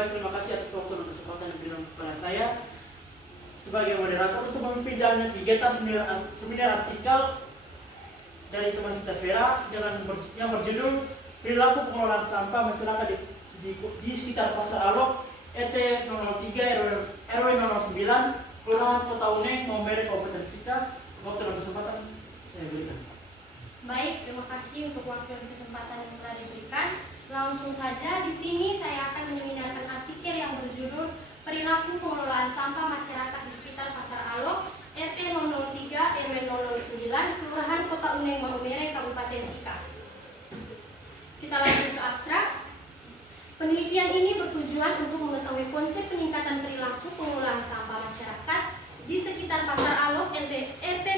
baik terima kasih atas waktu dan kesempatan yang diberikan kepada saya sebagai moderator untuk memimpin jalannya kegiatan seminar artikel dari teman kita Vera yang berjudul Perilaku Pengelolaan Sampah Masyarakat di sekitar Pasar Alok, RT 003 RW 009, Kelurahan Kota Uneng, Maumere, Kabupaten Sika. Waktu dan kesempatan saya berikan. Baik, terima kasih untuk waktu dan kesempatan yang telah diberikan. Langsung saja di sini saya akan menyeminarkan artikel yang berjudul Perilaku Pengelolaan Sampah Masyarakat di Sekitar Pasar Alok, RT 003 RW 009, Kelurahan Kota Uneng, Maumere, Kabupaten Sika. Kita lanjut ke abstrak. Penelitian ini bertujuan untuk mengetahui konsep peningkatan perilaku pengelolaan sampah masyarakat di sekitar Pasar Alok, RT 003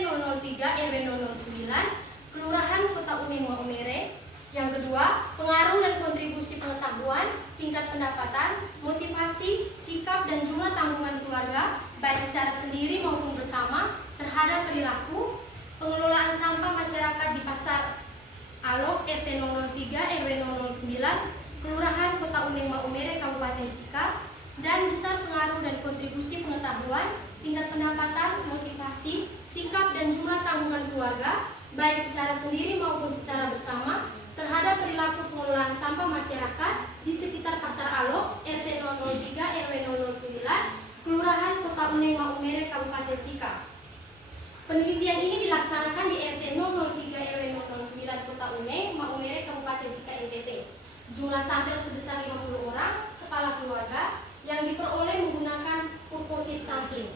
RW 009, Kelurahan Kota Uneng, Maumere. Yang kedua, pengaruh dan kontribusi pengetahuan, tingkat pendapatan, motivasi, sikap dan jumlah tanggungan keluarga, baik secara sendiri maupun bersama, terhadap perilaku pengelolaan sampah masyarakat di Pasar Alok, RT 003 RW 009, Kelurahan Kota Uneng, Maumere, Kabupaten Sika, dan besar pengaruh dan kontribusi pengetahuan, tingkat pendapatan, motivasi, sikap dan jumlah tanggungan keluarga, baik secara sendiri maupun secara bersama, terhadap perilaku pengelolaan sampah masyarakat di sekitar Pasar Alok, RT 003 RW 009, Kelurahan Kota Uneng, Maumere, Kabupaten Sika. Penelitian ini dilaksanakan di RT 003 RW 009 Kota Uneng, Maumere, Kabupaten Sika, NTT. Jumlah sampel sebesar 50 orang kepala keluarga yang diperoleh menggunakan purposive sampling.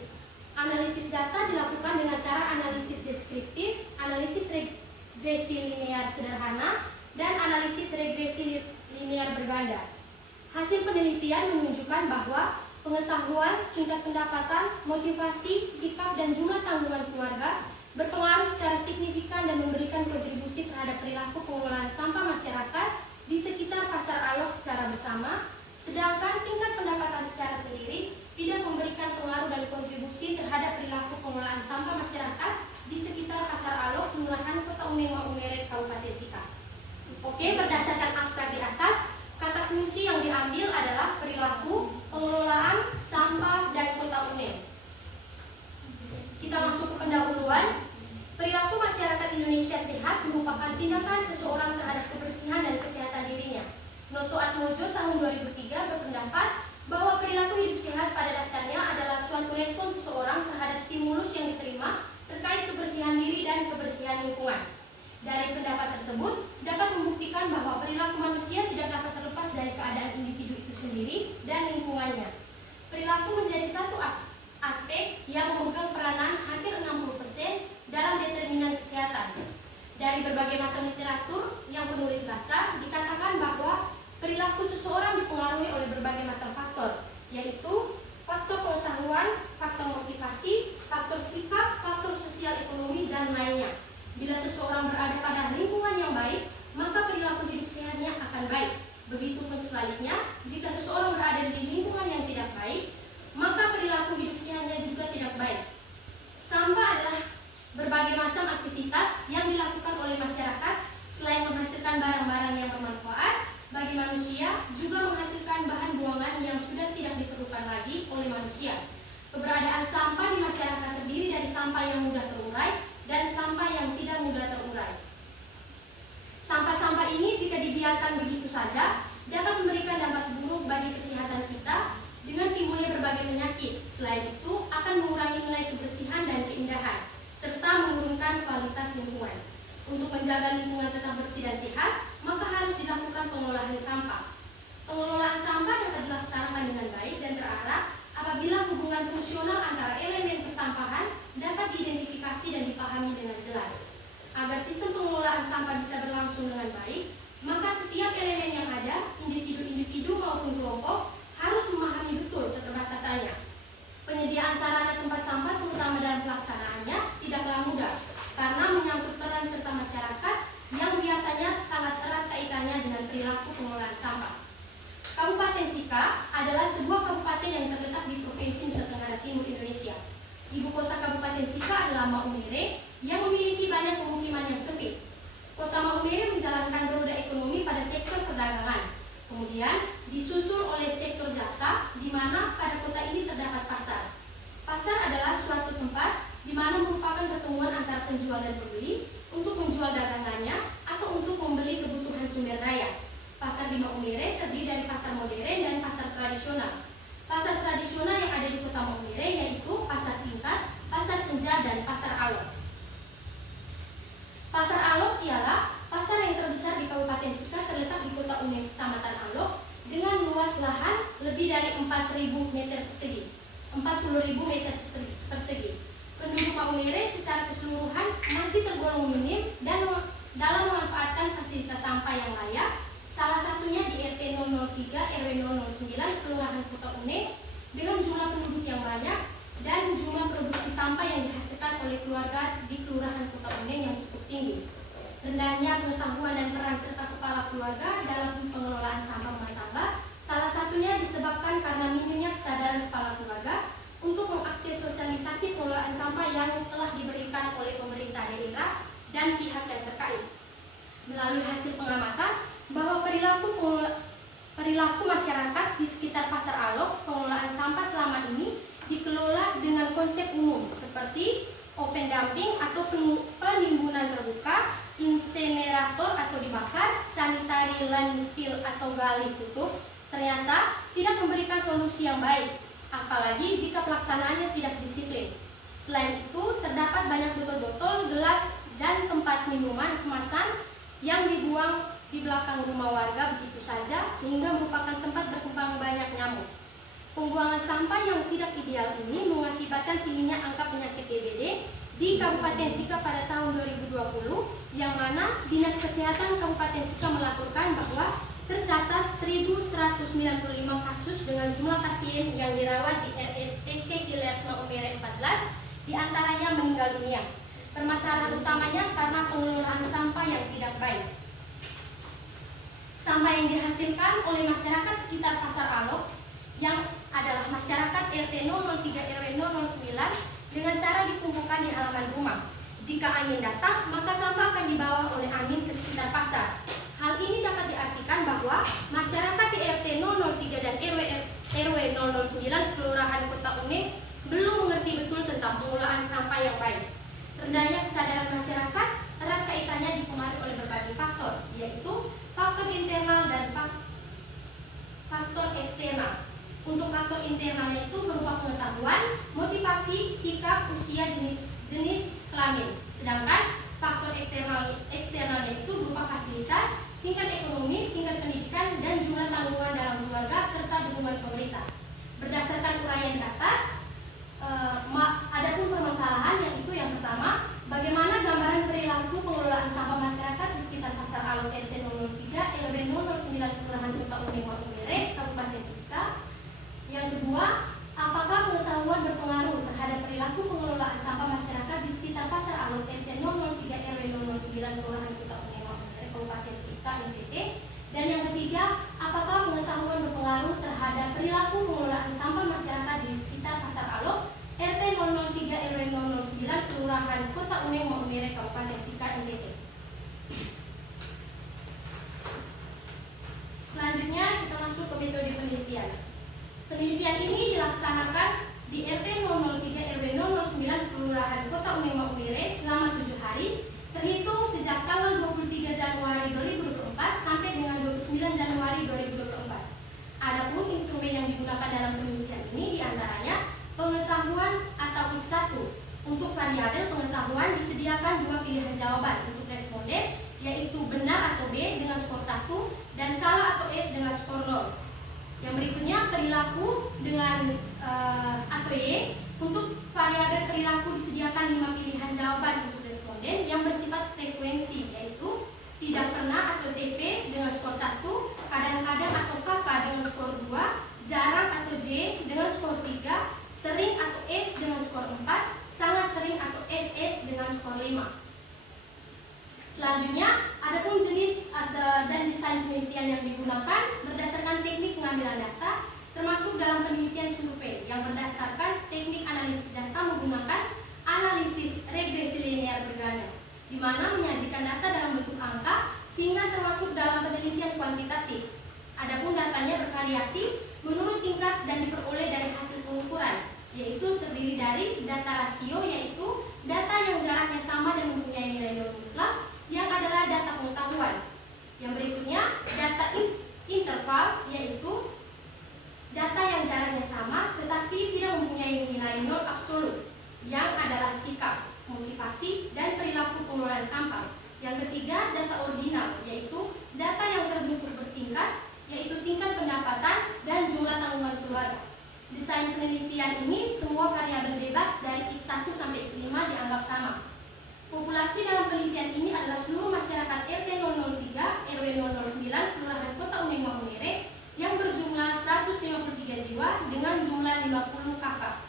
Analisis data dilakukan dengan cara analisis deskriptif, analisis regresi linear sederhana, dan analisis regresi linear berganda. Hasil penelitian menunjukkan bahwa pengetahuan, tingkat pendapatan, motivasi, sikap, dan jumlah tanggungan keluarga berpengaruh secara signifikan dan memberikan kontribusi terhadap perilaku pengelolaan sampah masyarakat di sekitar Pasar Alok secara bersama, sedangkan tingkat pendapatan secara sendiri tidak memberikan pengaruh dan kontribusi terhadap perilaku pengelolaan sampah masyarakat di sekitar Pasar Alok, Kelurahan Kota Uneng, Maumere, Kabupaten Sika. Oke, berdasarkan abstrak di atas, kata kunci yang diambil adalah perilaku, pengelolaan, sampah, dan Kota Uneng. Kita masuk ke pendahuluan. Perilaku masyarakat Indonesia sehat merupakan tindakan seseorang terhadap kebersihan dan kesehatan dirinya. Noto Atmojo tahun 2003 berpendapat bahwa perilaku hidup sehat pada dasarnya adalah suatu respon seseorang terhadap stimulus yang diterima terkait kebersihan diri dan kebersihan lingkungan. Dari pendapat tersebut, dapat membuktikan bahwa perilaku manusia tidak dapat terlepas dari keadaan individu itu sendiri dan lingkungannya. Perilaku menjadi satu aspek yang memegang peranan hampir 60% dalam determinan kesehatan. Dari berbagai macam literatur yang penulis baca, dikatakan bahwa perilaku seseorang dipengaruhi oleh berbagai macam faktor, yaitu faktor pengetahuan, faktor motivasi, faktor sikap, faktor sosial ekonomi, dan lainnya. Bila seseorang berada pada lingkungan yang baik, maka perilaku hidup sehatnya akan baik. Begitupun sebaliknya, jika seseorang berada di lingkungan yang tidak baik, maka perilaku hidup sehatnya juga tidak baik. Sampah adalah berbagai macam aktivitas yang dilakukan oleh masyarakat selain menghasilkan barang-barang yang bermanfaat bagi manusia, juga menghasilkan bahan buangan yang sudah tidak diperlukan lagi oleh manusia. Keberadaan sampah di masyarakat terdiri dari sampah yang mudah terurai dan sampah yang tidak mudah terurai. Sampah-sampah ini jika dibiarkan begitu saja dapat memberikan dampak buruk bagi kesehatan kita dengan timbulnya berbagai penyakit. Selain itu akan mengurangi nilai kebersihan dan keindahan serta menurunkan kualitas lingkungan. Untuk menjaga lingkungan tetap bersih dan sehat, maka harus dilakukan pengelolaan sampah. Pengelolaan sampah dapat dilaksanakan dengan baik dan terarah apabila hubungan fungsional antara elemen persampahan dapat diidentifikasi dan dipahami dengan jelas. Agar sistem pengelolaan sampah bisa berlangsung dengan baik, maka setiap elemen yang ada, individu-individu maupun kelompok, harus memahami betul keterbatasannya. Penyediaan sarana tempat sampah terutama dalam pelaksanaannya tidaklah mudah, karena menyangkut peran serta masyarakat yang biasanya sangat erat kaitannya dengan perilaku pengelolaan sampah. Kabupaten Sika adalah sebuah kabupaten yang terletak di Provinsi Nusa Tenggara Timur, Indonesia. Ibu kota Kabupaten Sika adalah Maumere yang memiliki banyak pemukiman yang sempit. Kota Maumere menjalankan roda ekonomi pada sektor perdagangan. Kemudian disusul oleh sektor jasa, di mana pada kota ini terdapat pasar. Pasar adalah suatu tempat di mana merupakan pertemuan antara penjual dan pembeli untuk menjual dagangannya atau untuk membeli kebutuhan sumber daya. Pasar di Maumere terdiri dari pasar modern dan pasar tradisional. Pasar tradisional yang ada di kota Maumere yaitu pasar tingkat, pasar senja, dan pasar alok. Pasar alok ialah pasar yang terbesar di Kabupaten Sika, terletak di kota Une, Kecamatan Alok, dengan luas lahan lebih dari 4.000 meter persegi. 40.000 meter persegi. Penduduk Maumere secara keseluruhan masih tergolong minim dan dalam memanfaatkan fasilitas sampah yang layak, salah satunya di RT 003 RW 009 Kelurahan Kota Une dengan jumlah penduduk yang banyak dan jumlah produksi sampah yang dihasilkan oleh keluarga di Kelurahan Kota Une yang cukup tinggi. Rendahnya pengetahuan dan peran serta kepala keluarga dalam pengelolaan sampah rumah tangga, salah satunya disebabkan karena minimnya kesadaran kepala keluarga untuk mengakses sosialisasi pengelolaan sampah yang telah diberikan oleh pemerintah daerah dan pihak yang terkait. Melalui hasil pengamatan bahwa perilaku masyarakat di sekitar Pasar Alok, pengelolaan sampah selama ini dikelola dengan konsep umum seperti open dumping atau penimbunan terbuka, insenerator atau dibakar, sanitary landfill atau gali tutup, ternyata tidak memberikan solusi yang baik, apalagi jika pelaksanaannya tidak disiplin. Selain itu, terdapat banyak botol-botol, gelas, dan tempat minuman kemasan yang dibuang di belakang rumah warga begitu saja, sehingga merupakan tempat berkembang banyak nyamuk. Pembuangan sampah yang tidak ideal ini mengakibatkan tingginya angka penyakit DBD di Kabupaten Sika pada tahun 2020, yang mana Dinas Kesehatan Kabupaten Sika melaporkan bahwa tercatat 1.195 kasus dengan jumlah pasien yang dirawat di RSTC Hilir Maumere 14, diantaranya meninggal dunia. Permasalahan utamanya karena pengelolaan sampah yang tidak baik. Sampah yang dihasilkan oleh masyarakat sekitar Pasar Alok yang adalah masyarakat RT 003 RW 009 dengan cara dikumpulkan di halaman rumah. Jika angin datang, maka sampah akan dibawa oleh angin ke sekitar pasar. Hal ini dapat diartikan bahwa masyarakat di RT 003 dan RW 009 Kelurahan Kota Une belum mengerti betul tentang pengelolaan sampah yang baik. Rendahnya kesadaran masyarakat erat kaitannya dipengaruhi oleh berbagai faktor, yaitu faktor internal dan faktor eksternal. Untuk faktor internalnya itu berupa pengetahuan, motivasi, sikap, usia, jenis kelamin. Sedangkan faktor eksternalnya itu berupa fasilitas, tingkat ekonomi, tingkat pendidikan, dan jumlah tanggungan dalam keluarga serta dukungan pemerintah. Berdasarkan uraian di atas, adapun permasalahan yaitu yang pertama, bagaimana gambaran perilaku pengelolaan sampah masyarakat di sekitar Pasar Alok RT 03 RW 009 Kelurahan Kota Une Maumere, Kabupaten Sika. Yang kedua, apakah pengetahuan berpengaruh terhadap perilaku pengelolaan sampah masyarakat di sekitar Pasar Alok RT 003 RW 009 Kelurahan Kota Une Maumere, Kabupaten Sika, NTT. Dan yang ketiga, apakah pengetahuan berpengaruh terhadap perilaku pengelolaan sampah masyarakat di sekitar Pasar Alok RT 003 RW 009 Kelurahan Kota Une Maumere, Kabupaten Sika, NTT. Selanjutnya kita masuk ke metode penelitian. Penelitian ini dilaksanakan di RT 003 RW 009 Kelurahan Kota Une Maumere selama 7 hari, terhitung sejak tanggal 23 Januari 2024 sampai dengan 29 Januari 2024. Adapun instrumen yang digunakan dalam penelitian ini diantaranya pengetahuan atau X1. Untuk variabel pengetahuan disediakan 2 pilihan jawaban untuk responden, yaitu benar atau B dengan skor 1 dan salah atau S dengan skor 0. Yang berikutnya perilaku dengan atau Y. Untuk variabel perilaku disediakan 5 pilihan jawaban untuk responden yang bersifat frekuensi, yaitu tidak pernah atau TP dengan skor 1, kadang-kadang atau KK dengan skor 2, jarang atau J dengan skor 3, sering atau S dengan skor 4, sangat sering atau SS dengan skor 5. Selanjutnya, adapun jenis dan desain penelitian yang digunakan berdasarkan teknik pengambilan data, termasuk dalam penelitian survei yang berdasarkan teknik analisis data menggunakan analisis regresi linear berganda, di mana menyajikan data dalam bentuk angka sehingga termasuk dalam penelitian kuantitatif. Adapun datanya bervariasi menurut tingkat dan diperoleh dari hasil pengukuran, yaitu terdiri dari data rasio, yaitu data yang jaraknya sama dan mempunyai nilai nol mutlak, yang adalah data pengetahuan. Yang berikutnya, data interval, yaitu data yang jaraknya sama tetapi tidak mempunyai nilai nol absolut, yang adalah sikap, motivasi, dan perilaku pengelolaan sampah. Yang ketiga, data ordinal, yaitu data yang terbentuk bertingkat, yaitu tingkat pendapatan dan jumlah tanggungan keluarga. Desain penelitian ini semua variabel bebas dari X1 sampai X5 dianggap sama. Populasi dalam penelitian ini adalah seluruh masyarakat RT 003, RW 009, Kelurahan Kota Uneng Maumere yang berjumlah 153 jiwa dengan jumlah 50 kakak.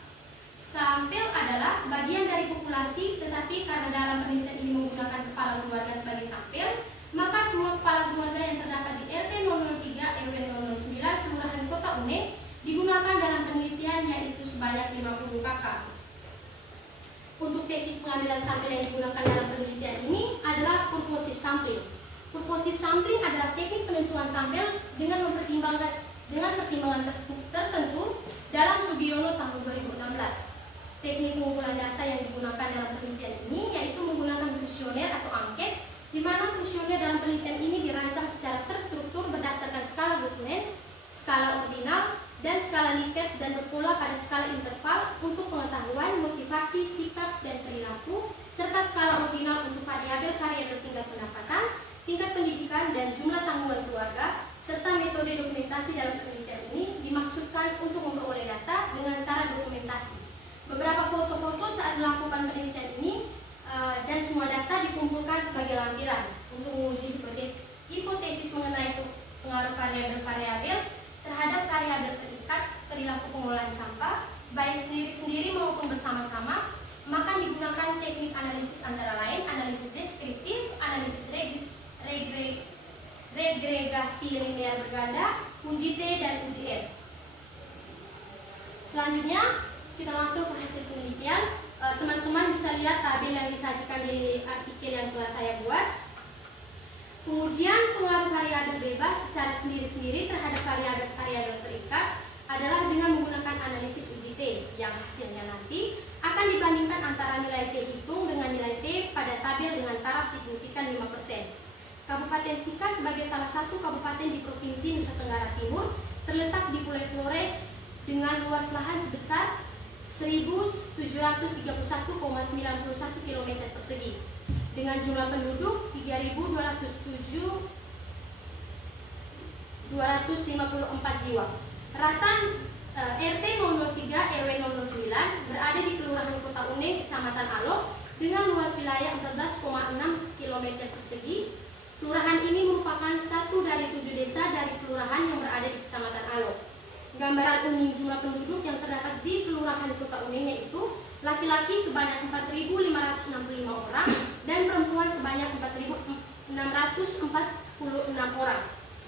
Sampel adalah bagian dari populasi, tetapi karena dalam penelitian ini menggunakan kepala keluarga sebagai sampel, maka semua kepala keluarga yang terdapat di RT 003, RW 009, Kelurahan Kota Uneng digunakan dalam penelitian, yaitu sebanyak 50 kakak. Untuk teknik pengambilan sampel yang digunakan dalam penelitian ini adalah purposive sampling. Purposive sampling adalah teknik penentuan sampel dengan pertimbangan tertentu dalam Sugiono tahun 2016. Teknik pengumpulan data yang digunakan dalam penelitian ini yaitu menggunakan kuesioner atau angket, di mana kuesioner dalam penelitian ini dirancang secara terstruktur berdasarkan skala Gutmann, skala ordinal, dan skala Likert, dan berpola pada skala interval untuk pengetahuan, motivasi, sikap, dan perilaku, serta skala ordinal untuk variabel-variabel tingkat pendapatan, tingkat pendidikan, dan jumlah tanggungan keluarga, serta metode dokumentasi dalam penelitian ini dimaksudkan untuk memperoleh data dengan cara dokumentasi. Beberapa foto-foto saat melakukan penelitian ini dan semua data dikumpulkan sebagai lampiran untuk menguji hipotesis mengenai pengaruh variabel-variabel terhadap variabel tingkat perilaku pengelolaan sampah, baik sendiri-sendiri maupun bersama-sama. Maka digunakan teknik analisis antara lain analisis deskriptif, analisis regregasi linear berganda, uji T, dan uji F. Selanjutnya kita masuk ke hasil penelitian. Teman-teman bisa lihat tabel yang disajikan di artikel yang telah saya buat. Pengujian pengaruh variabel bebas secara sendiri-sendiri terhadap variabel terikat adalah dengan menggunakan analisis uji T, yang hasilnya nanti akan dibandingkan antara nilai T hitung dengan nilai T pada tabel dengan taraf signifikan 5%. Kabupaten Sika sebagai salah satu kabupaten di Provinsi Nusa Tenggara Timur terletak di Pulau Flores dengan luas lahan sebesar 1.731,91 km persegi dengan jumlah penduduk 3.254 jiwa. Ratan RT 003 RW 009 berada di Kelurahan Kota Uneng, Kecamatan Alok dengan luas wilayah 14,6 km persegi. Kelurahan ini merupakan satu dari 7 desa dari kelurahan yang berada di Kecamatan Alok. Gambaran umum jumlah penduduk yang terdapat di Kelurahan Kota Uneng yaitu laki-laki sebanyak 4.565 orang dan perempuan sebanyak 4.646 orang,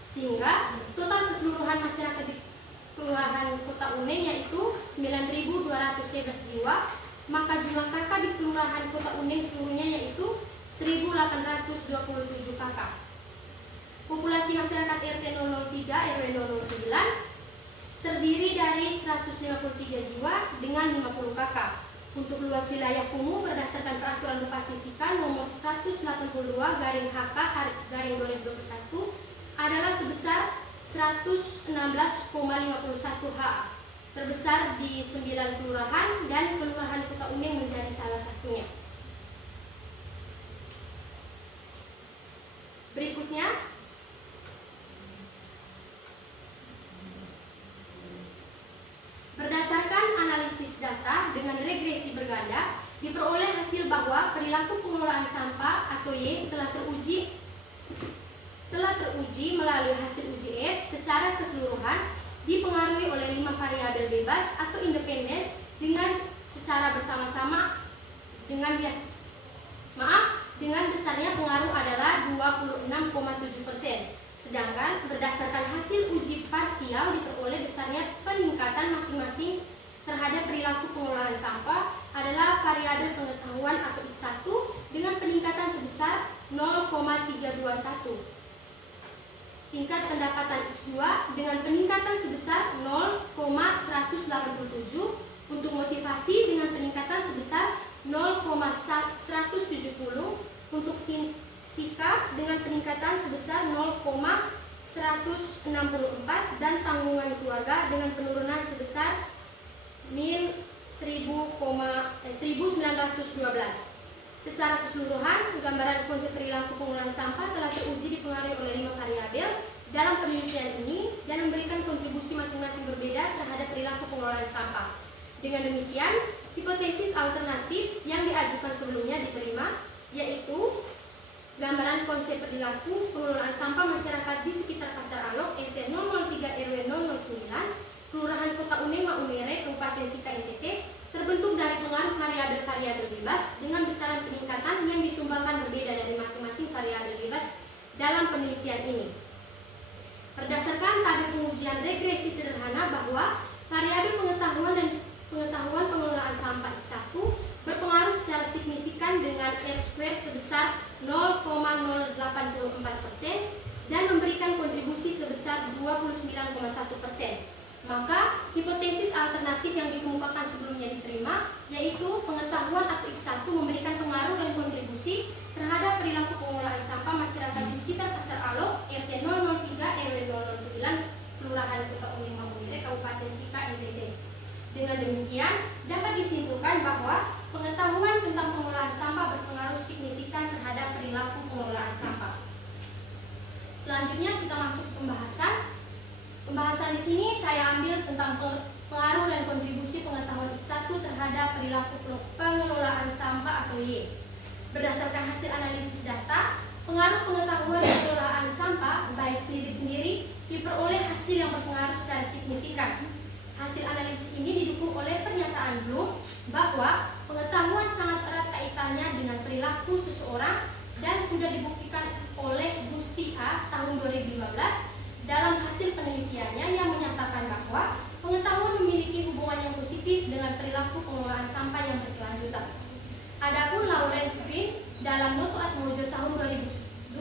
sehingga total keseluruhan masyarakat di Kelurahan Kota Uneng yaitu 9.211 jiwa. Maka jumlah kakak di Kelurahan Kota Uneng seluruhnya yaitu 1.827 kakak. Populasi masyarakat RT 003 RW 009 terdiri dari 153 jiwa dengan 50 kakak. Untuk luas wilayah kumuh berdasarkan peraturan Bupati Sika nomor 182/HK/2021 adalah sebesar 116,51 ha, terbesar di 9 kelurahan dan Kelurahan Kota Uneng menjadi salah satunya. Berikutnya, berdasarkan analisis data dengan regresi berganda, diperoleh hasil bahwa perilaku pengelolaan sampah atau Y telah teruji melalui hasil uji F secara keseluruhan dipengaruhi oleh 5 variabel bebas atau independen dengan secara bersama-sama dengan besarnya pengaruh adalah 26,7%. Sedangkan berdasarkan hasil uji parsial diperoleh besarnya peningkatan masing-masing terhadap perilaku pengelolaan sampah adalah variabel pengetahuan atau X1 dengan peningkatan sebesar 0,321. tingkat pendapatan X2 dengan peningkatan sebesar 0,187, untuk motivasi dengan peningkatan sebesar 0,170, untuk sikap dengan peningkatan sebesar 0,164, dan tanggungan keluarga dengan penurunan sebesar 1912. Secara keseluruhan, gambaran konsep perilaku pengelolaan sampah telah teruji dipengaruhi oleh 5 variabel dalam penelitian ini dan memberikan kontribusi masing-masing berbeda terhadap perilaku pengelolaan sampah. Dengan demikian, hipotesis alternatif yang diajukan sebelumnya diterima, yaitu gambaran konsep perilaku pengelolaan sampah masyarakat di sekitar Pasar Alok, RT 003 RW 009, Kelurahan Kota Unema Unere, Kabupaten Sika NTT, terbentuk dari pengaruh variabel-variabel bebas dengan besaran peningkatan yang disumbangkan berbeda dari masing-masing variabel bebas dalam penelitian ini. Berdasarkan tabel pengujian regresi sederhana bahwa variabel pengetahuan pengelolaan sampah X1 berpengaruh secara signifikan dengan R2 sebesar 0,084% dan memberikan kontribusi sebesar 29,1%. Maka hipotesis alternatif yang dikemukakan sebelumnya diterima, yaitu pengetahuan atau X1 memberikan pengaruh dan kontribusi terhadap perilaku pengelolaan sampah masyarakat di sekitar Pasar Alok, RT 003 RW 009, Kelurahan Kota Unema Unere, Kabupaten Sika NTT. Dengan demikian, dapat disimpulkan bahwa pengetahuan tentang pengelolaan sampah berpengaruh signifikan terhadap perilaku pengelolaan sampah. Selanjutnya kita masuk ke pembahasan. Pembahasan di sini saya ambil tentang pengaruh dan kontribusi pengetahuan X1 terhadap perilaku pengelolaan sampah atau Y. Berdasarkan hasil analisis data, pengaruh pengetahuan pengelolaan sampah baik sendiri-sendiri diperoleh hasil yang berpengaruh secara signifikan. Hasil analisis ini didukung oleh pernyataan Bloom bahwa pengetahuan sangat erat kaitannya dengan perilaku seseorang dan sudah dibuktikan oleh Gusti A tahun 2015 dalam hasil penelitiannya yang menyatakan bahwa pengetahuan memiliki hubungan yang positif dengan perilaku pengelolaan sampah yang berkelanjutan. Adapun Lawrence Green dalam Noto Atmojo tahun 2010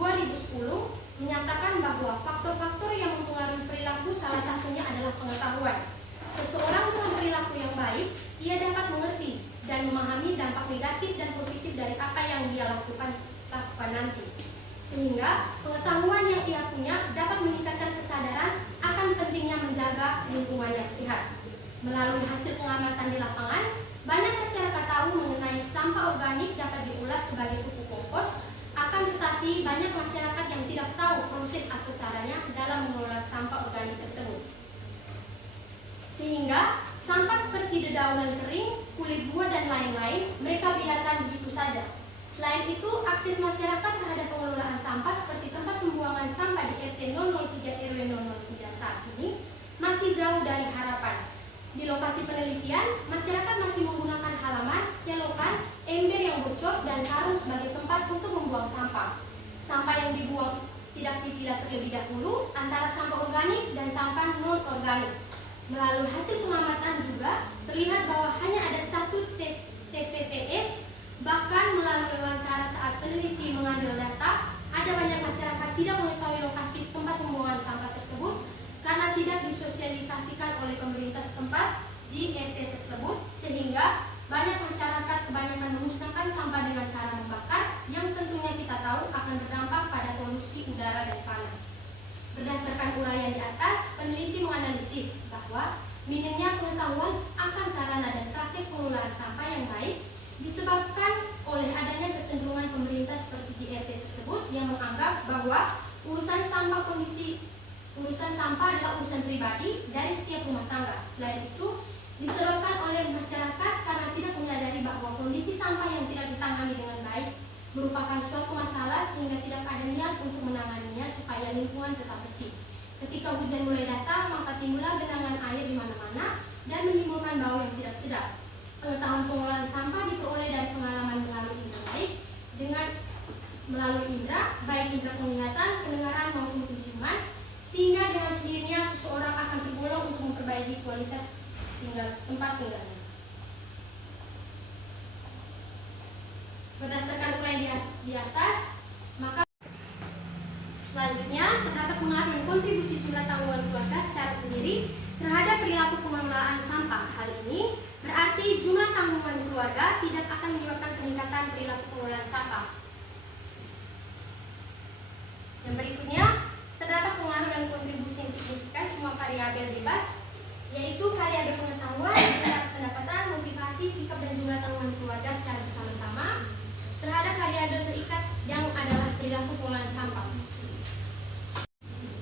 menyatakan bahwa faktor-faktor yang mempengaruhi perilaku salah satunya adalah pengetahuan. Seseorang dengan perilaku yang baik, ia dapat mengerti dan memahami dampak negatif dan positif dari apa yang dia lakukan nanti. Sehingga pengetahuan yang ia punya dapat meningkatkan kesadaran akan pentingnya menjaga lingkungan yang sehat. Melalui hasil pengamatan di lapangan, banyak masyarakat tahu mengenai sampah organik dapat diolah sebagai pupuk kompos, akan tetapi banyak masyarakat yang tidak tahu proses atau caranya dalam mengelola sampah organik tersebut. Sehingga sampah seperti dedaunan kering, kulit buah dan lain-lain mereka biarkan begitu saja. Selain itu, akses masyarakat terhadap pengelolaan sampah seperti tempat pembuangan sampah di RT 003 RW 009 saat ini masih jauh dari harapan. Di lokasi penelitian, masyarakat masih menggunakan halaman, selokan, ember yang bocor, dan karung sebagai tempat untuk membuang sampah. Sampah yang dibuang tidak dipilah terlebih dahulu antara sampah organik dan sampah non-organik. Melalui hasil pengamatan juga terlihat bahwa hanya ada satu TPPS. Bahkan melalui wawancara saat peneliti mengambil data, ada banyak masyarakat tidak mengetahui lokasi tempat pembuangan sampah tersebut karena tidak disosialisasikan oleh pemerintah setempat di RT tersebut, sehingga banyak masyarakat kebanyakan memusnahkan sampah dengan cara membakar yang tentunya kita tahu akan berdampak pada polusi udara dan tanah. Berdasarkan uraian di atas, peneliti menganalisis bahwa minimnya pengetahuan akan sarana dan praktik pengelolaan sampah yang baik disebabkan oleh adanya kecenderungan pemerintah seperti di RT tersebut yang menganggap bahwa urusan sampah adalah urusan pribadi dari setiap rumah tangga. Selain itu, disebabkan oleh masyarakat karena tidak menyadari bahwa kondisi sampah yang tidak ditangani dengan baik merupakan suatu masalah sehingga tidak ada niat untuk menanganinya supaya lingkungan tetap bersih. Ketika hujan mulai datang, maka timbullah genangan air di mana-mana dan menimbulkan bau yang tidak sedap. Pengetahuan pengelolaan sampah diperoleh dari pengalaman melalui indera baik melalui indera, baik indera penglihatan, pendengaran maupun penciuman, sehingga dengan sendirinya seseorang akan tergolong untuk memperbaiki kualitas tempat tinggalnya. Berdasarkan uraian di atas, maka selanjutnya terdapat pengaruh dan jumlah tanggungan keluarga secara sendiri terhadap perilaku pengelolaan sampah. Hal ini berarti jumlah tanggungan keluarga tidak akan menyebabkan peningkatan perilaku pengelolaan sampah. Yang berikutnya, terdapat pengaruh dan kontribusi yang signifikan semua variabel bebas, yaitu variabel pengetahuan, tingkat pendapatan, motivasi, sikap dan jumlah tanggungan keluarga secara bersama-sama terhadap variabel terikat yang adalah perilaku pengelolaan sampah.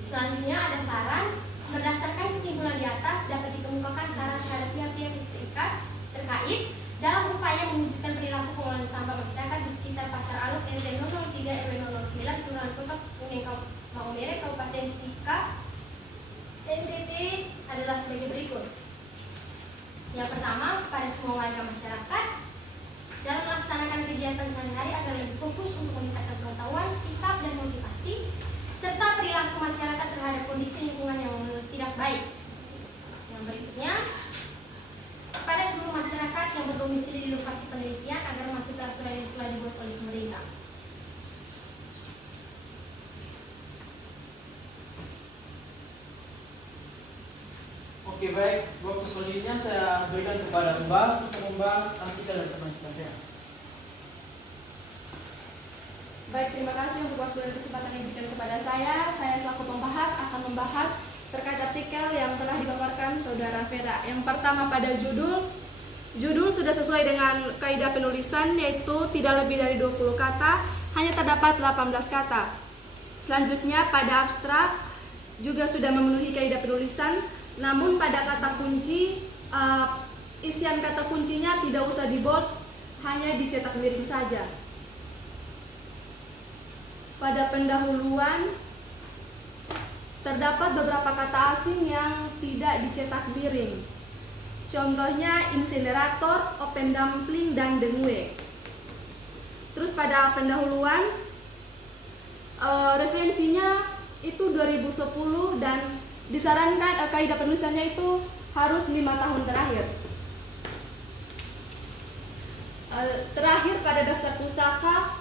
Selanjutnya ada saran. Berdasarkan kesimpulan di atas dapat dikemukakan saran terhadap pihak-pihak terkait dalam upaya mewujudkan perilaku pengelolaan sampah masyarakat di sekitar Pasar Aluk RT 003 RW 009 Kelurahan Kota Kuning Maumere Kabupaten Sika NTT adalah sebagai berikut. Yang pertama, kepada semua warga masyarakat dalam melaksanakan kegiatan sehari-hari agar lebih fokus untuk meningkatkan pengetahuan, sikap dan motivasi serta perilaku masyarakat terhadap kondisi lingkungan yang tidak baik. Yang berikutnya, pada seluruh masyarakat yang berdomisili di lokasi penelitian agar mematuhi peraturan yang telah dibuat oleh pemerintah. Oke, baik. Waktu selanjutnya saya berikan kepada Mbak untuk membahas artikel dan teman kita. Baik, terima kasih untuk waktu dan kesempatan yang diberikan kepada saya. Saya selaku pembahas akan membahas terkait artikel yang telah dipaparkan Saudara Vera. Yang pertama pada judul. Judul sudah sesuai dengan kaidah penulisan, yaitu tidak lebih dari 20 kata, hanya terdapat 18 kata. Selanjutnya pada abstrak juga sudah memenuhi kaidah penulisan, namun pada kata kunci, isian kata kuncinya tidak usah di bold, hanya dicetak miring saja. Pada pendahuluan terdapat beberapa kata asing yang tidak dicetak miring. Contohnya insinerator, open dumpling, dan dengue. Terus pada pendahuluan referensinya itu 2010 dan disarankan kaidah penulisannya itu harus 5 tahun terakhir. Terakhir pada daftar pustaka,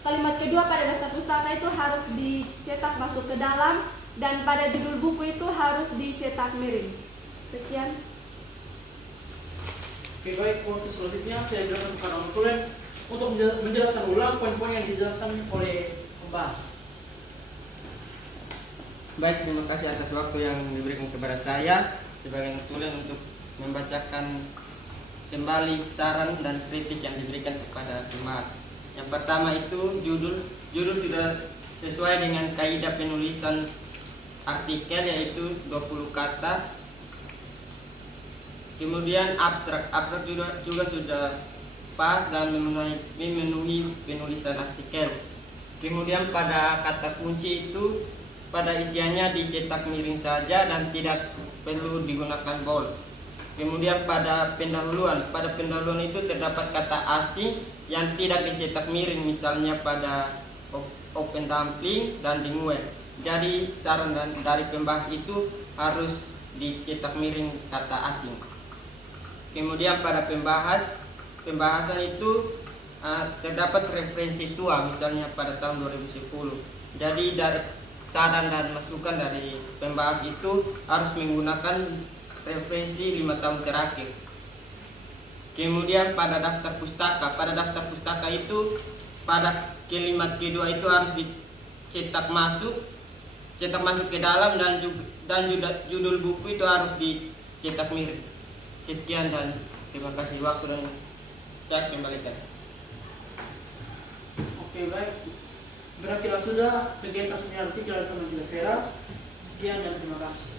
kalimat kedua pada daftar pustaka itu harus dicetak masuk ke dalam, dan pada judul buku itu harus dicetak miring. Sekian. Oke, baik. Waktu selanjutnya saya berikan kepada Om Tulen untuk menjelaskan ulang poin-poin yang dijelaskan oleh pembahas. Baik, terima kasih atas waktu yang diberikan kepada saya sebagai tulen untuk membacakan kembali saran dan kritik yang diberikan kepada pembahas. Yang pertama itu judul sudah sesuai dengan kaidah penulisan artikel, yaitu 20 kata. Kemudian abstrak juga sudah pas dan memenuhi penulisan artikel. Kemudian pada kata kunci itu pada isiannya dicetak miring saja dan tidak perlu digunakan bold. Kemudian pada pendahuluan itu terdapat kata asing yang tidak dicetak miring, misalnya pada open dumpling dan dengue. Jadi saran dari pembahas itu harus dicetak miring kata asing. Kemudian pada pembahasan itu terdapat referensi tua, misalnya pada tahun 2010. Jadi dari saran dan masukan dari pembahas itu harus menggunakan referensi 5 tahun terakhir. Kemudian pada daftar pustaka itu pada kalimat kedua itu harus dicetak masuk ke dalam, dan judul buku itu harus dicetak miring. Sekian dan terima kasih waktu dan saya kembalikan. Oke, baik. Berakhirlah sudah kegiatan seminar artikel dari teman kita Vera. Sekian dan terima kasih.